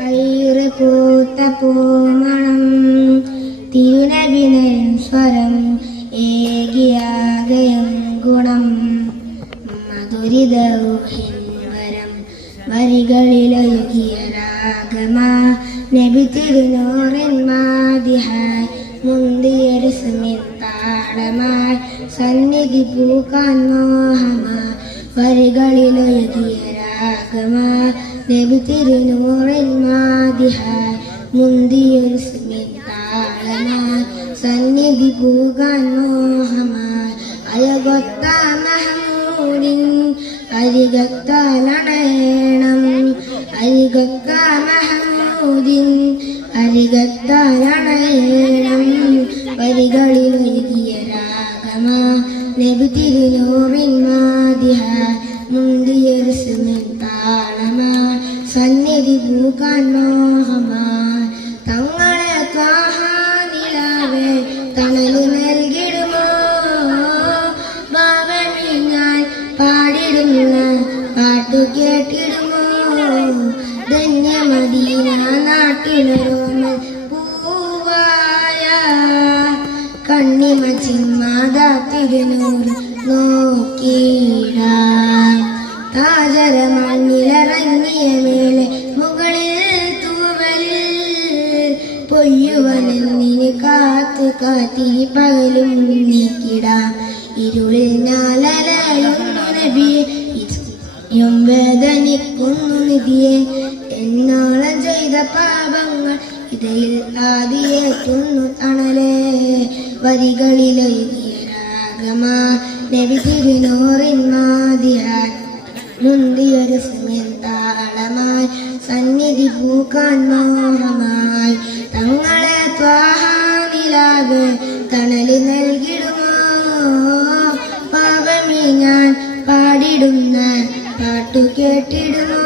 ഹൈറ് പൂത്ത പൂമണം തിരുനബിനൻ സ്വരം ഏകിയാകയും ഗുണം. മധുരിതൗഹിൻവരം വരികളിലൊഴുകിയ രാഗമാ. നബി തിരുനൂറിൻ മാതിഹായ് മുന്തിയൊരു താളമായി. സന്നിധി പൂക്കാൻ മോഹമാ രാഗമാ നബി തിരുനൂറിൻ മാതിഹായ് മുന്തിയൊരു താളമായി സന്നിധി പൂകാൻ മോഹമായി അയകൊത്ത മഹമൂദിൻ അരികത്താലണയണം അരികത്ത മഹമൂദിൻ അരികത്താലണയണം വരികളിലൊഴുകിയ രാഗമാ നബി തിരുനൂറിൻ മാതിഹ സന്നിധി പൂക്കാൻ മോഹമായി തങ്ങളെ ത്വാഹാനിലാവേ തണൽ നൽകിടുമോ? ഭാവമി ഞാൻ പാടിടുന്ന പാട്ടു കേട്ടിടുമോ? ധന്യമദീന നാട്ടിലൊരോമൽ പൂവായ കണ്ണിമ ചിമ്മാതാ തിരുനൂറ് നോക്കിയിടാം പൊയ്യുവനെന്നിന് കാത്തു കാത്തിരി പകലും നീക്കിടാം. ഇരുളിൽ ഞാലലയുന്നു നബിയെ. വേദനിക്കുന്നു നിധിയെ. എന്നോളം ചെയ്ത പാപങ്ങൾ ഇതയിൽ ആദിയേറ്റുന്നു തണലേ. വരികളിലൊഴുകിയ രാഗമാ നബി തിരുനൂറിൻ മാതിയാൻ മുന്തിയൊരു സമയം താളമായി. സന്നിധി പൂക്കാൻ മോഹമായി ത്വാഹാനിലാകെ തണലി നൽകിടുമോ? പാവമേ ഞാൻ പാടിടുന്ന പാട്ടു കേട്ടിടുമോ